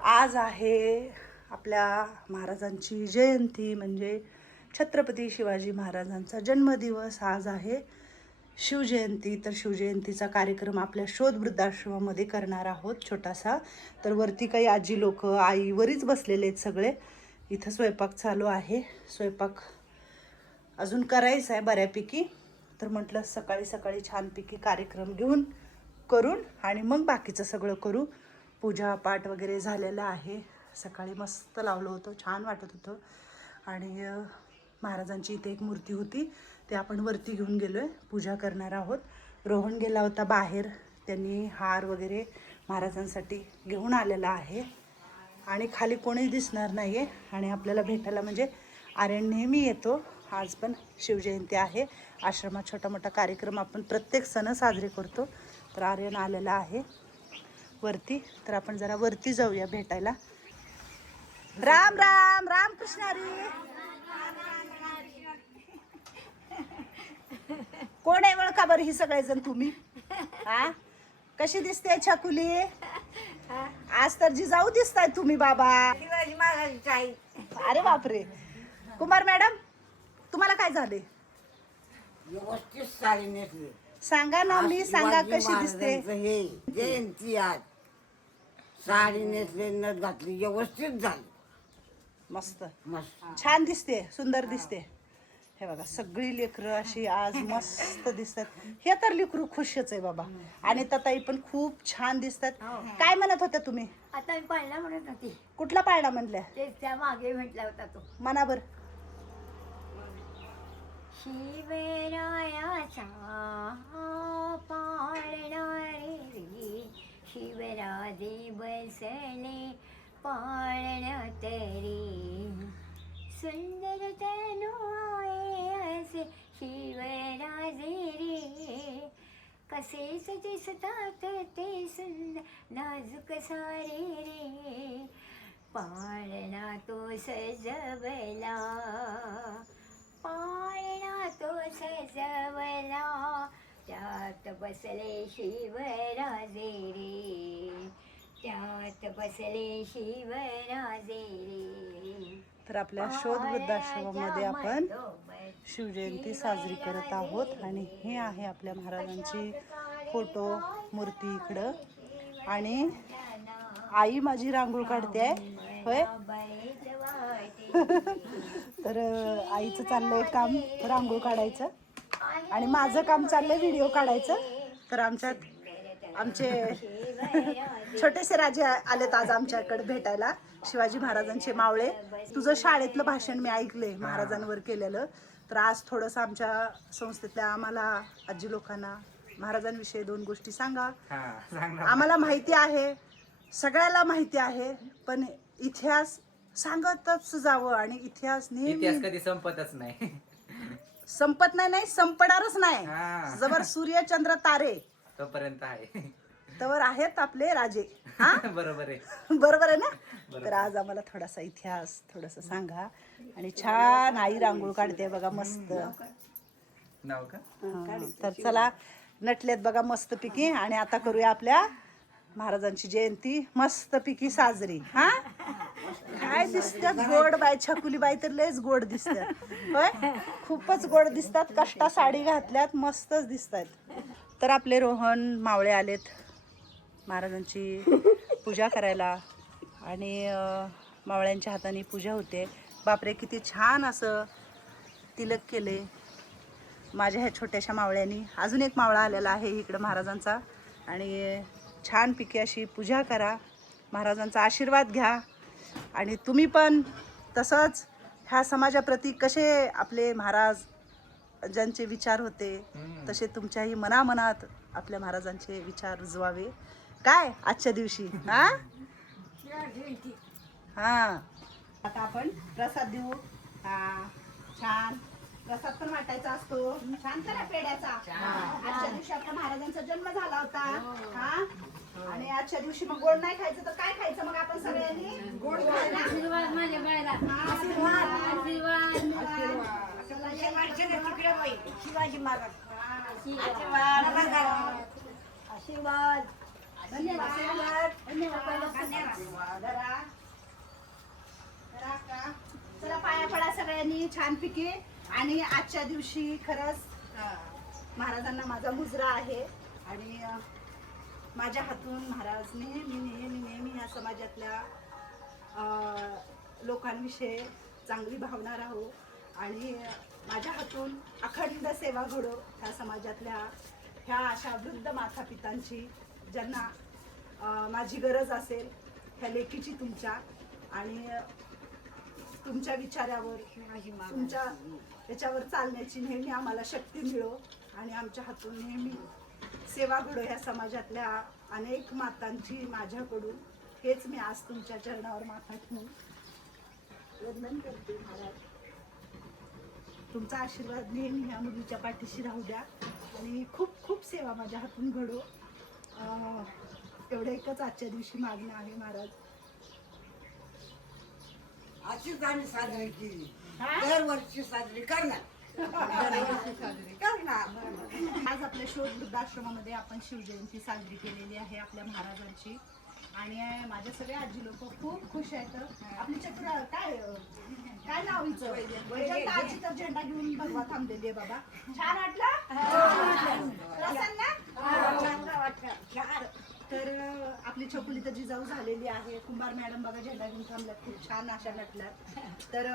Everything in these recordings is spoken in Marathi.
आज आहे आपल्या महाराजांची जयंती, म्हणजे छत्रपती शिवाजी महाराजांचा जन्मदिवस आज आहे, शिवजयंती. तर शिवजयंतीचा कार्यक्रम आपल्या शोध वृद्धाश्रमामध्ये करणार आहोत छोटासा. तर वरती काही आजी लोक आई वरीच बसलेले आहेत सगळे. इथं स्वयंपाक चालू आहे, स्वयंपाक अजून करायचं आहे बऱ्यापैकी. तर म्हटलं सकाळी सकाळी छानपैकी कार्यक्रम घेऊन करून आणि मग बाकीचं सगळं करू. पूजा पाठ वगैरे झालेला आहे, सकाळी मस्त लावलं होतं, छान वाटत होतं. आणि महाराजांची इथे एक मूर्ती होती, ते आपण वरती घेऊन गेलो आहे, पूजा करणार आहोत. रोहन गेला होता बाहेर, त्यांनी हार वगैरे महाराजांसाठी घेऊन आलेला आहे. आणि खाली कोणीच दिसणार नाही आहे. आणि आपल्याला भेटायला म्हणजे आर्यन नेहमी येतो. आज पण शिवजयंती आहे, आश्रमात छोटा मोठा कार्यक्रम आपण प्रत्येक सण साजरे करतो. तर आर्यन आलेला आहे वरती, तर आपण जरा वरती जाऊया भेटायला. राम राम राम कृष्णारी. कोण आहे ओळखा बरं ही सगळेजण तुम्ही? हा, कशी दिसते छकुली? आज तर जिजाऊ दिसताय तुम्ही बाबा. शिवाजी महाराजांची आई. अरे बापरे. कुमार मॅडम, तुम्हाला काय झाले? व्यवस्थित साडी नेसली. सांगा ना, मी सांगा शिवाजी कशी दिसते. महाराजांचं हे जयंती आज. साडी नेसली, नथ घातली, व्यवस्थित झाली. मस्त मस्त. छान दिसते, सुंदर दिसते. हे बघा सगळी लेकरं अशी आज मस्त दिसतात. हे तर लेकरू खुशच आहे बाबा. आणि ताई पण खूप छान दिसतात. काय म्हणत होत्या तुम्ही? आता मी पाळणा म्हणत होती, कुठला पाळणा म्हणल्या? ते त्या मागे म्हटला होता तो. मनाबर. शिवरायाचा पाळणा रे, शिवराजे बसले पाळण्यात रे, सुंदर तनु आहे असे शिवराजे रे, कसेच दिसतात ते सुंदर नाजूक सारे रे, पाळणा तो सजवला, पाळणा तो सजवला, त्यात बसले शिवराजे रे, त्यात बसले शिवराजे रे. तर आपल्या शोध वृद्धाश्रमामध्ये आपण शिवजयंती साजरी करत आहोत. आणि हे आहे आपल्या महाराजांची फोटो मूर्ती इकडं. आणि आई माझी रांगोळ काढते आहे, होय. तर आईचं चाललंय काम रांगोळ काढायचं आणि माझं काम चाललंय व्हिडिओ काढायचं. तर आमचे छोटेसे राजे आलेत आज आमच्याकडे भेटायला, शिवाजी महाराजांचे मावळे. तुझं शाळेतलं भाषण मी ऐकलंय महाराजांवर केलेलं. तर आज थोडंसं आमच्या संस्थेतल्या आम्हाला आजी लोकांना महाराजांविषयी 2 गोष्टी सांगा. आम्हाला माहिती आहे, सगळ्याला माहिती आहे, पण इतिहास सांगतच जावं. आणि इतिहास नेहमी कधी संपतच नाही. संपत नाही, संपणारच नाही. जवळ सूर्य चंद्र तारे तोपर्यंत आहे, तवर आहेत आपले राजे. हा बरोबर आहे, बरोबर आहे ना. तर आज आम्हाला थोडासा इतिहास थोडस सांगा. आणि छान आई रांगोळ काढते बघा मस्त. नाव का? तर चला, नटलेत बघा मस्त पिकी. आणि आता करूया आपल्या महाराजांची जयंती मस्त पिकी साजरी. हा, काय दिसतात गोड बाय, छकुली बाई तर लयच गोड दिसतात, होय, खूपच गोड दिसतात. कष्टा साडी घातल्यात, मस्तच दिसतात. तर आपले रोहन मावळे आलेत महाराजांची पूजा करायला. आणि मावळ्यांच्या हाताने पूजा होते. बापरे, किती छान असं तिलक केले माझ्या ह्या छोट्याशा मावळ्यांनी. अजून एक मावळा आलेला आहे इकडं महाराजांचा. आणि छानपैकी अशी पूजा करा, महाराजांचा आशीर्वाद घ्या. आणि तुम्ही पण तसंच ह्या समाजाप्रती कसे आपले महाराज ज्यांचे विचार होते तसे तुमच्याही मनामनात आपल्या महाराजांचे विचार रुजवावे. काय आजच्या दिवशी हा हा आता आपण प्रसाद देऊ. हा, छान प्रसाद पण वाटायचा असतो. छान करा पेड्याचा. आजच्या दिवशी आपल्या महाराजांचा जन्म झाला होता. हा, आणि आजच्या दिवशी मग गोड नाही खायचं तर काय खायचं मग आपण सगळ्यांनी? गोड खायला. आशीर्वाद माझ्या बाळाला. आशीर्वाद. शिवाजी महाराज. आशीर्वाद. धन्यवाद. धन्यवाद. मी छानपैकी आणि आजच्या दिवशी खरंच महाराजांना माझा मुजरा आहे आणि माझ्या हातून महाराज नेहमी नेहमी नेहमी या समाजातल्या लोकांविषयी चांगली भावना राहो आणि माझ्या हातून अखंड सेवा घडो ह्या समाजातल्या ह्या अशा वृद्ध मातापितांची ज्यांना माझी गरज असेल ह्या लेकीची तुमच्या आणि तुमच्या विचारावर तुमच्या याच्यावर चालण्याची नेहमी आम्हाला शक्ती मिळो आणि आमच्या हातून नेहमी सेवा घडो ह्या समाजातल्या अनेक मातांची माझ्याकडून हेच मी आज तुमच्या चरणावर माथा ठेवून वंदन करते महाराज. तुमचा आशीर्वाद नेहमी ह्या मुलीच्या पाठीशी राहू द्या आणि खूप खूप सेवा माझ्या हातून घडो. एवढं एकच आजच्या दिवशी मागणं आहे महाराज. अशीच आम्ही साजरी केली, दरवर्षी साजरी करणार. आज आपल्या शोध वृद्धाश्रमामध्ये आपण शिवजयंती साजरी केलेली आहे आपल्या महाराजांची आणि माझ्या सगळ्या आजी लोक खूप खुश आहेत. आपली चक्र काय नाव हिचं? वैजंता आजी तर झेंडा घेऊन भगवा थांबलेली आहे बाबा. छान वाटलं प्रसन्न? तर आपली छकुली तर जिजाऊ झालेली आहे. कुंभार मॅडम बघा झेंडा घेऊन थांबल्यात, खूप छान अशा नटल्यात. तर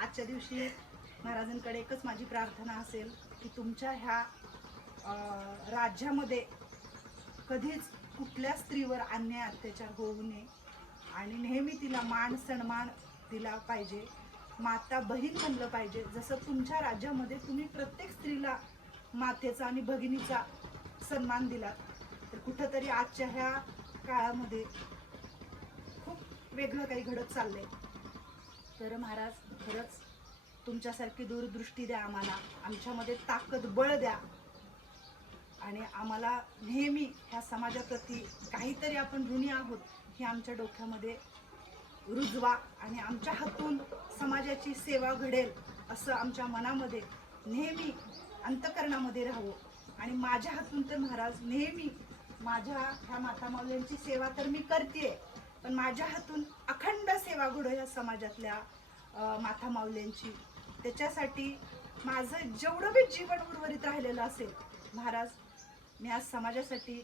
आजच्या दिवशी महाराजांकडे एकच माझी प्रार्थना असेल की तुमच्या ह्या राज्यामध्ये कधीच कुठल्या स्त्रीवर अन्याय अत्याचार होऊ नये आणि नेहमी तिला मान सन्मान दिला पाहिजे, माता बहीण म्हणलं पाहिजे. जसं तुमच्या राज्यामध्ये तुम्ही प्रत्येक स्त्रीला मातेचा आणि भगिनीचा सन्मान दिला, तर कुठंतरी आजच्या ह्या काळामध्ये खूप वेगळं काही घडत चाललंय. तर महाराज खरंच तुमच्यासारखी दूरदृष्टी द्या आम्हाला, आमच्यामध्ये ताकद बळ द्या आणि आम्हाला नेहमी ह्या समाजाप्रती काहीतरी आपण ऋणी आहोत हे आमच्या डोक्यामध्ये रुजवा आणि आमच्या हातून समाजाची सेवा घडेल असं आमच्या मनामध्ये नेहमी अंतःकरणामध्ये राहावं. आणि माझ्या हातून तर महाराज नेहमी माझ्या ह्या माता माऊल्यांची सेवा तर मी करते, पण माझ्या हातून अखंड सेवा घडो ह्या समाजातल्या माता माऊल्यांची. त्याच्यासाठी माझं जेवढं बी जीवन उर्वरित राहिलेलं असेल महाराज मी आज समाजासाठी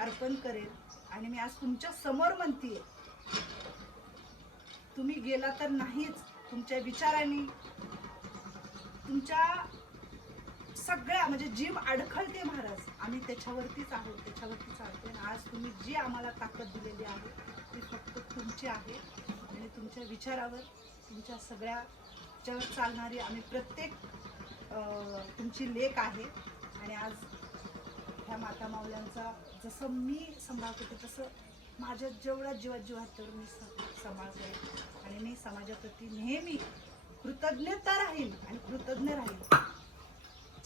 अर्पण करेन आणि मी आज तुमच्या समोर म्हणतीये, तुम्ही गेला तर नाहीच, तुमच्या विचारांनी तुमच्या सगळ्या म्हणजे जीव अडखळते महाराज, आम्ही त्याच्यावरतीच आहोत. आणि आज तुम्ही जी आम्हाला ताकद दिलेली आहे ती फक्त तुमची आहे आणि तुमच्या विचारावर तुमच्या सगळ्याच्यावर चालणारी आम्ही प्रत्येक तुमची लेक आहे. आणि आज ह्या माता माऊल्यांचा जसं मी सांभाळ करते तसं माझ्या जेवढ्या जीवात तर मी सांभाळ करेन आणि मी समाजाप्रती नेहमी कृतज्ञता राहील आणि कृतज्ञ राहील.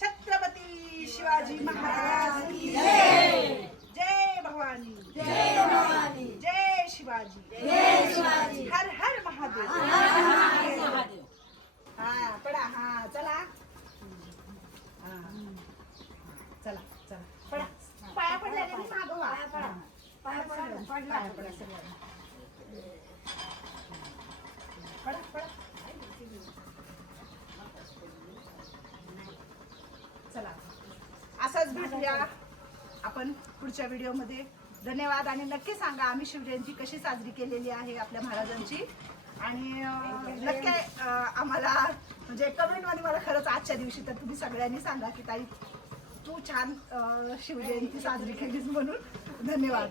छत्रपती शिवाजी महाराज की जय. जय भवानी, जय भवानी, जय शिवाजी, जय शिवाजी. हर हर महादेव. हा पडा, हा चला, हा चला चला पडा. पाया पडल्या मागवा. पाया पडा सगळ्यांना. पडा पडा. चला असंच भेटूया आपण पुढच्या व्हिडिओमध्ये. धन्यवाद आणि नक्की सांगा आम्ही शिवजयंती कशी साजरी केलेली आहे आपल्या महाराजांची आणि नक्की आम्हाला म्हणजे कमेंटमध्ये मला खरंच आजच्या दिवशी तर तुम्ही सगळ्यांनी सांगा की ताई तू छान शिवजयंती साजरी केलीस म्हणून. धन्यवाद.